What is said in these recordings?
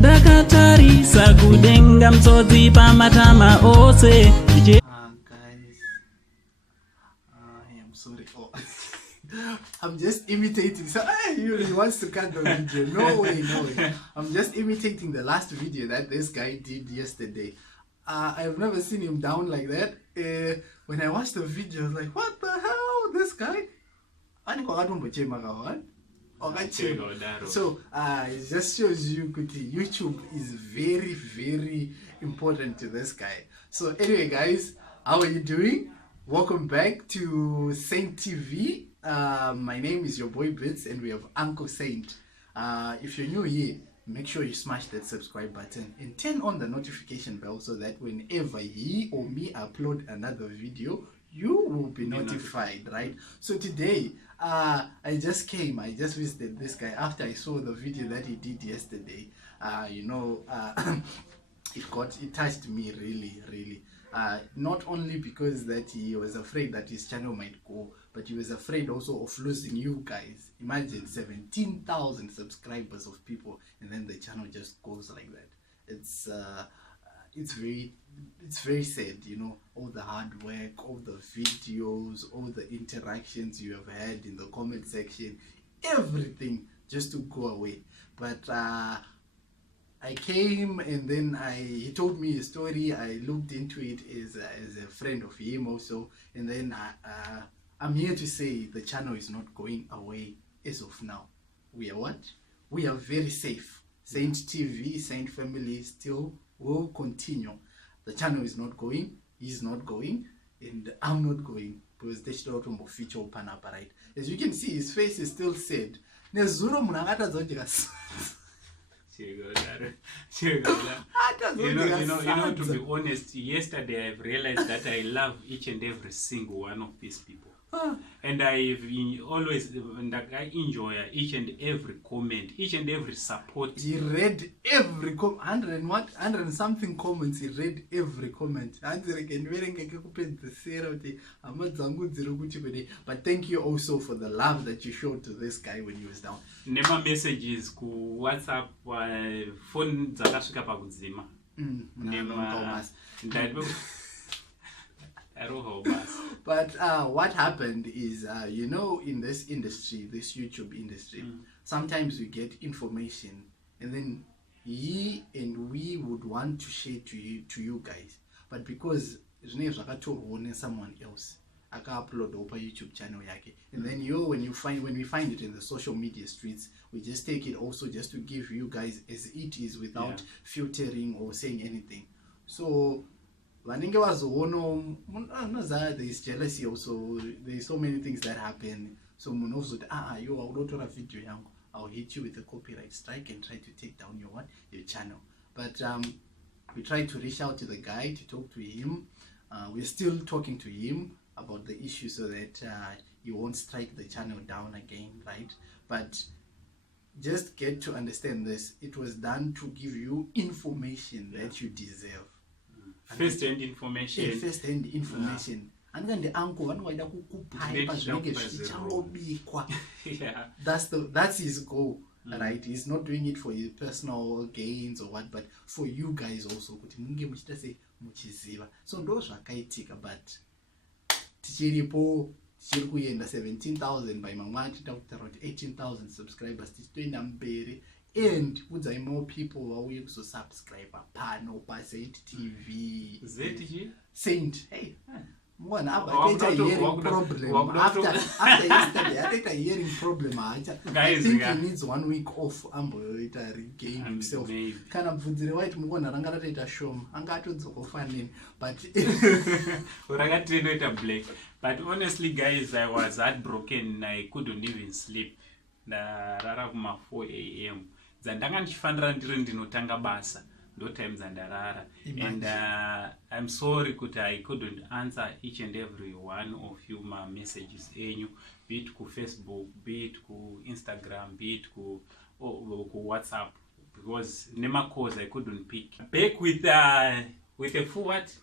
Dakatarisa kudenga mtsotsi pamatama ose. Guys, I am sorry. Oh. I'm just imitating. So he wants to cut the video. No way. I'm just imitating the last video that this guy did yesterday. I've never seen him down like that. When I watched the video, I was like, what the hell? This guy? So it just shows you YouTube is very, very important to this guy. So anyway, guys, how are you doing? Welcome back to Saint TV. My name is your boy Bits, and we have Uncle Saint. If you're new here, make sure you smash that subscribe button and turn on the notification bell so that whenever he or me upload another video, you will be notified, right? So today, I just visited this guy after I saw the video that he did yesterday. It touched me really. Not only because that he was afraid that his channel might go, but he was afraid also of losing you guys. Imagine 17,000 subscribers of people, and then the channel just goes like that. It's very sad, all the hard work, all the videos, all the interactions you have had in the comment section, everything just to go away. But I came, and then he told me a story. I looked into it as a friend of him also, and then I'm here to say the channel is not going away as of now. We are what? We are very safe. Saint TV, Saint Family still will continue. The channel is not going, he's not going, and I'm not going, because there's no feature open up, right? As you can see, his face is still sad. You know, to be honest, yesterday I've realized that I love each and every single one of these people. And I enjoy each and every comment, each and every support. He read every 100 and something comments. He read every comment. But thank you also for the love that you showed to this guy when he was down. Nema messages ku WhatsApp, phone zakasvika pakudzima. But what happened is, in this industry, this YouTube industry, sometimes we get information, and then he and we would want to share to you guys. But because someone else, I can upload over YouTube channel yake, and then when we find it in the social media streets, we just take it also just to give you guys as it is without filtering or saying anything. So there is jealousy also. There is so many things that happen. So I'll hit you with a copyright strike and try to take down your channel. But we tried to reach out to the guy to talk to him. We're still talking to him about the issue so that he won't strike the channel down again, right? But just get to understand this. It was done to give you information that you deserve. First-hand information. First-hand information. And then the uncle that's his goal, right? He's not doing it for his personal gains or what, but for you guys also. So those are kaitika, but tichiripo 17,000 by mama 18,000 subscribers. And would more people who will subscribe pano pa Saint TV. Saint, hey. One after hearing problem. After yesterday, I had a hearing problem. I think he needs 1 week off. Regain himself. Kind of white Mugona Rangarata show. But honestly, guys, I was heartbroken. I couldn't even sleep. Rara 4 a.m. Zandanga ndifanira ndiri ndinotanga basa ndo time zandarara. And I'm sorry kuti I couldn't answer each and every one of you my messages enyu, be it ku Facebook, be it ku Instagram, be it ku WhatsApp, because nema calls I couldn't pick. Back with a full what?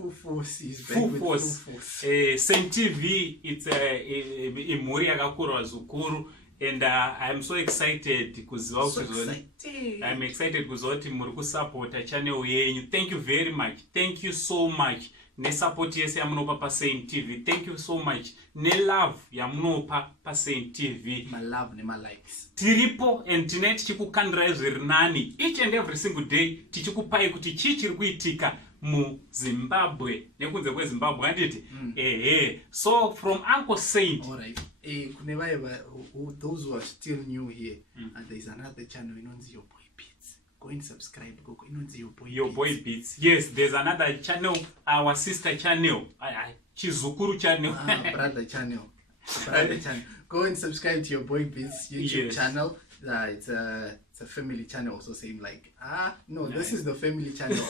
full force. He's back full with force. full force. Saint TV, it's a mhuri yakakura zukuru, and I'm so excited kuziva So kuti excited. I'm excited kuziva kuti muri kusupporta channel yenyu. Thank you very much. Thank you so much. Nesupport yese yamunopa pa Saint TV. Thank you so much. Ne love yamunopa pa Saint TV. My love and my likes. Tiripo and tonight tichikukandira zviri nani each and every single day tichikupai kuti chii chiri kuitika muZimbabwe nekunze kweZimbabwe handiti so from Uncle Saint. All right. Those who are still new here, and there's another channel, inonzi Your Boy Beats. Go and subscribe. Go inonzi Your Boy Beats. Yes, there's another channel, our sister channel, Chizukuru channel. Brother channel. Brother channel. Go and subscribe to Your Boy Beats YouTube channel. It's a family channel, also same like this is the family channel.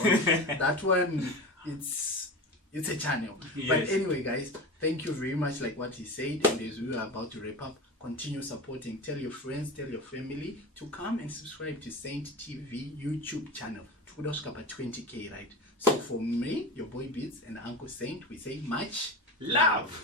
That one, it's a channel. Yes. But anyway, guys, thank you very much. Like what he said, and as we are about to wrap up, continue supporting. Tell your friends, tell your family to come and subscribe to Saint TV YouTube channel. To 20k, right? So for me, Your Boy Beats, and Uncle Saint, we say much Love.